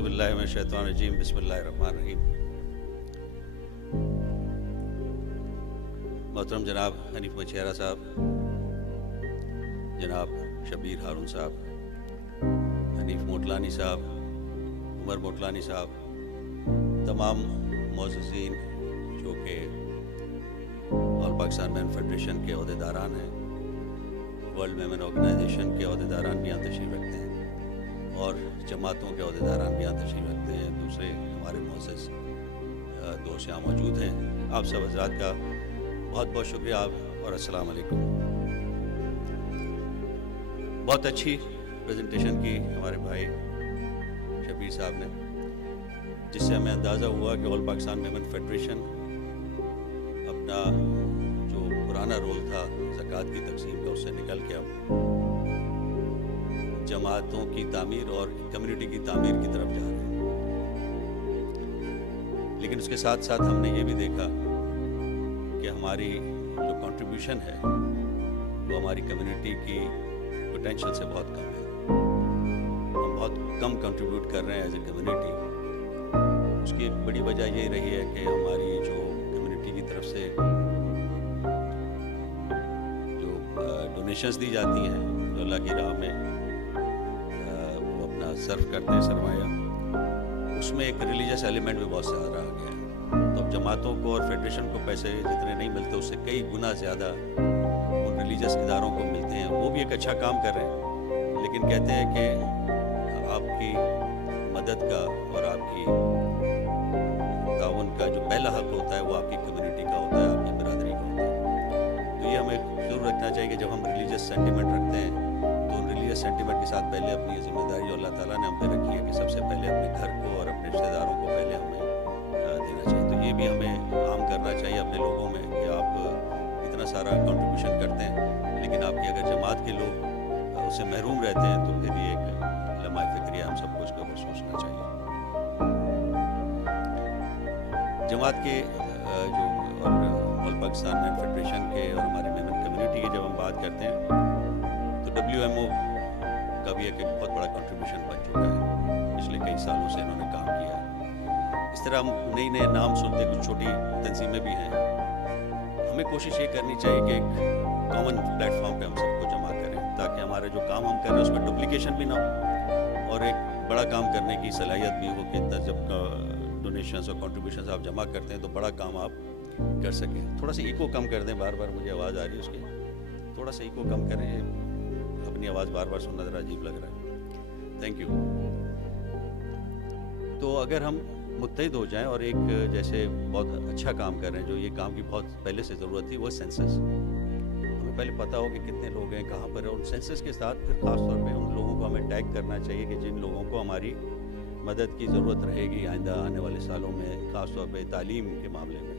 औज़ुबिल्लाहि मिनश्शैतानिर्रजीम बिस्मिल्लाहिर्रहमानिर्रहीम। मोहतरम जनाब हनीफ मछेरा साहब, जनाब शबीर हारून साहब, हनीफ मोटलानी साहब, उमर मोटलानी साहब, तमाम मोअज़्ज़िज़ीन जो कि ऑल पाकिस्तान मैन फेडरेशन के अहदेदारान हैं, वर्ल्ड मेमन ऑर्गेनाइजेशन के अहदेदारान भी यहाँ तशरीफ़ रखते हैं और जमातों के अहदेदारान भी यहाँ तशरीफ़ रखते हैं, दूसरे हमारे मुअज़्ज़िज़ दोस्त यहाँ मौजूद हैं। आप सब हज़रात का बहुत बहुत शुक्रिया और अस्सलाम वालेकुम। बहुत अच्छी प्रेजेंटेशन की हमारे भाई शबीर साहब ने, जिससे हमें अंदाज़ा हुआ कि ऑल पाकिस्तान मेमन फेडरेशन अपना जो पुराना रोल था ज़कात की तकसीम का, उससे निकल के अब जमातों की तामीर और कम्युनिटी की तामीर की तरफ जा रहे हैं। लेकिन उसके साथ साथ हमने ये भी देखा कि हमारी जो कंट्रीब्यूशन है वो हमारी कम्युनिटी की पोटेंशियल से बहुत कम है। हम बहुत कम कंट्रीब्यूट कर रहे हैं एज ए कम्युनिटी। उसकी एक बड़ी वजह ये रही है कि हमारी जो कम्युनिटी की तरफ से जो डोनेशंस दी जाती हैं, जो अल्लाह की राह में वो अपना सर्व करते हैं सरमाया, उसमें एक रिलीजियस एलिमेंट भी बहुत सारा आ गया है। तो अब जमातों को और फेडरेशन को पैसे जितने नहीं मिलते, उससे कई गुना ज़्यादा उन रिलीजियस इदारों को मिलते हैं। वो भी एक अच्छा काम कर रहे हैं, लेकिन कहते हैं कि आपकी मदद का और आपकी ताउन का जो पहला हक होता है वो आपकी कम्युनिटी का होता है, आपकी बरादरी का होता है। तो ये हमें ज़रूर रखना चाहिए कि जब हम रिलीजियस सेंटिमेंट रखते हैं तो उन रिलीजियस सेंटिमेंट के साथ पहले अपनी ये जिम्मेदारी जो अल्लाह ताला ने हम पे रखी है कि सबसे पहले अपने घर को और अपने रिश्तेदारों को पहले हमें देना चाहिए। तो ये भी हमें आम करना चाहिए अपने लोगों में कि आप इतना सारा कंट्रीब्यूशन करते हैं, लेकिन आपकी अगर जमात के लोग उससे महरूम रहते हैं तो फिर ये एक लम्हा फ़िक्रिया हम सबको इसके ऊपर सोचना चाहिए। जमात के जो और ऑल पाकिस्तान मैन फेडरेशन के और हमारी मेमन कम्युनिटी की जब हम बात करते हैं तो WMO का भी एक बहुत बड़ा कंट्रीब्यूशन बन चुका है। पिछले कई सालों से इन्होंने काम किया है। इस तरह हम नए नए नाम सुनते, कुछ छोटी तंजीमें भी हैं। हमें कोशिश ये करनी चाहिए कि एक कॉमन प्लेटफॉर्म पे हम सबको जमा करें, ताकि हमारे जो काम हम कर रहे हैं उसमें डुप्लीकेशन भी ना हो और एक बड़ा काम करने की सलाहियत भी हो कि जब डोनेशंस और कंट्रीब्यूशंस आप जमा करते हैं तो बड़ा काम आप कर सकें। थोड़ा सा इको कम कर दें, बार बार मुझे आवाज़ आ रही है उसकी, थोड़ा सा इको कम करें, अपनी आवाज़ बार बार सुनना ज़रा अजीब लग रहा है। Thank you. तो अगर हम मुत्तहिद हो जाएं और एक जैसे बहुत अच्छा काम कर रहे हैं, जो ये काम की बहुत पहले से ज़रूरत थी, वो सेंसस। हमें पहले पता हो कि कितने लोग हैं, कहाँ पर है। उन सेंसस के साथ फिर ख़ास तौर पे उन लोगों को हमें टैग करना चाहिए कि जिन लोगों को हमारी मदद की ज़रूरत रहेगी आइंदा आने वाले सालों में, ख़ास तौर पे तालीम के मामले में।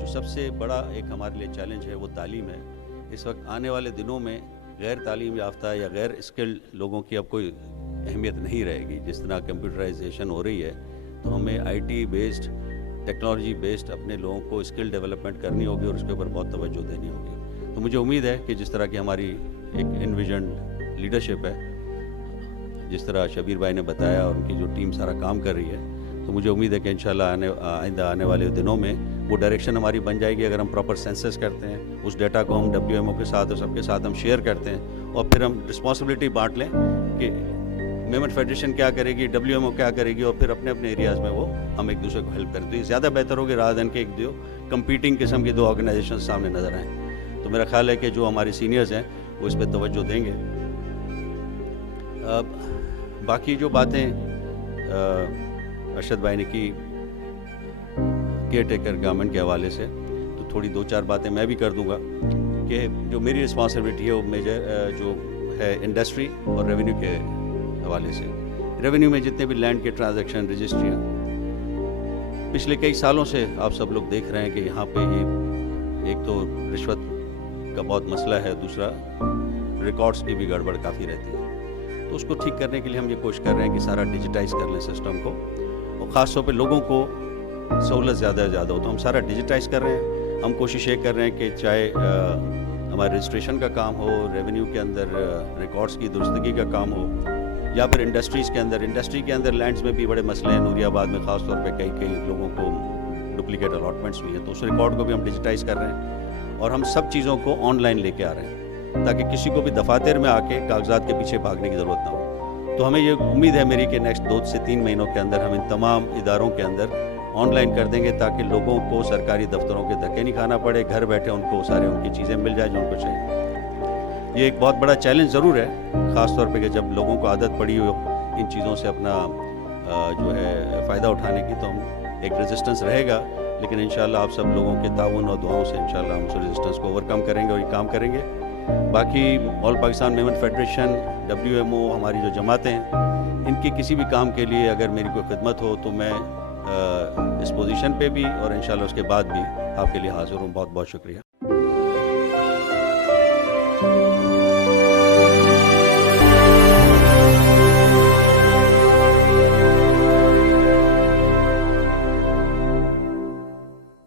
जो सबसे बड़ा एक हमारे लिए चैलेंज है वो तालीम है। इस वक्त आने वाले दिनों में गैर तालीम याफ्ता या गैर स्किल्ड लोगों की अब कोई अहमियत नहीं रहेगी। जिस तरह कंप्यूटराइजेशन हो रही है, तो हमें IT बेस्ड, टेक्नोलॉजी बेस्ड अपने लोगों को स्किल डेवलपमेंट करनी होगी और उसके ऊपर बहुत तवज्जो देनी होगी। तो मुझे उम्मीद है कि जिस तरह की हमारी एक इनविजन लीडरशिप है, जिस तरह शबीर भाई ने बताया और उनकी जो टीम सारा काम कर रही है, तो मुझे उम्मीद है कि इंशाल्लाह आइंदा आने वाले दिनों में वो डायरेक्शन हमारी बन जाएगी। अगर हम प्रॉपर सेंसस करते हैं, उस डेटा को हम WMO के साथ और सबके साथ हम शेयर करते हैं और फिर हम रिस्पॉन्सिबिलिटी बांट लें कि मेमन फेडरेशन क्या करेगी, WMO क्या करेगी, और फिर अपने अपने एरियाज़ में वो हम एक दूसरे को हेल्प करें, तो ये ज़्यादा बेहतर होगी रादर देन कि एक जो कंपीटिंग किस्म की दो ऑर्गेनाइजेशन सामने नज़र आएँ। तो मेरा ख्याल है कि जो हमारे सीनियर्स हैं वो इस पर तवज्जो देंगे। बाकी जो बातें अरशद भाई ने की केयर टेकर गवर्नमेंट के हवाले से, तो थोड़ी दो चार बातें मैं भी कर दूंगा कि जो मेरी रिस्पॉन्सिबिलिटी है वो मेजर जो है इंडस्ट्री और रेवेन्यू के हवाले से। रेवेन्यू में जितने भी लैंड के ट्रांजैक्शन, रजिस्ट्रियाँ, पिछले कई सालों से आप सब लोग देख रहे हैं कि यहाँ पे ये एक तो रिश्वत का बहुत मसला है, दूसरा रिकॉर्ड्स की भी गड़बड़ काफ़ी रहती है। तो उसको ठीक करने के लिए हम ये कोशिश कर रहे हैं कि सारा डिजिटाइज़ कर लें सिस्टम को, और ख़ास तौर पे लोगों को सहूलत ज़्यादा से ज़्यादा हो। तो हम सारा डिजिटाइज़ कर रहे हैं। हम कोशिश ये कर रहे हैं कि चाहे हमारे रजिस्ट्रेशन का काम हो, रेवेन्यू के अंदर रिकॉर्ड्स की दुरुस्तगी का काम हो, یا پھر انڈسٹری کے اندر لینڈز میں بھی بڑے مسئلے ہیں. نوری آباد میں خاص طور پہ کئی لوگوں کو ڈپلیکیٹ الاٹمنٹس ہوئی ہیں, تو اس ریکارڈ کو بھی ہم ڈیجیٹائز کر رہے ہیں اور ہم سب چیزوں کو آن لائن لے کے آ رہے ہیں تاکہ کسی کو بھی دفاتر میں آ کے کاغذات کے پیچھے بھاگنے کی ضرورت نہ ہو. تو ہمیں یہ امید ہے میری کہ نیکسٹ 2 سے 3 مہینوں کے اندر ہم ان تمام اداروں کے اندر آن لائن کر دیں گے تاکہ لوگوں کو سرکاری دفتروں کے دھکے نہیں کھانا پڑے, گھر بیٹھے ان کو سارے ان کی چیزیں مل جائیں جو ان کو چاہیے. یہ ایک بہت بڑا چیلنج ضرور ہے, خاص طور پہ کہ جب لوگوں کو عادت پڑی ہو ان چیزوں سے اپنا جو ہے فائدہ اٹھانے کی, تو ہم ایک ریزسٹنس رہے گا, لیکن انشاءاللہ آپ سب لوگوں کے تعاون اور دعاؤں سے انشاءاللہ ہم اس ریزسٹنس کو اوور کم کریں گے اور یہ کام کریں گے. باقی آل پاکستان میمن فیڈریشن, WMO, ہماری جو جماعتیں ہیں, ان کی کسی بھی کام کے لیے اگر میری کوئی خدمت ہو تو میں اس پوزیشن پہ بھی اور انشاءاللہ اس کے بعد بھی آپ کے لیے حاضر ہوں. بہت بہت شکریہ.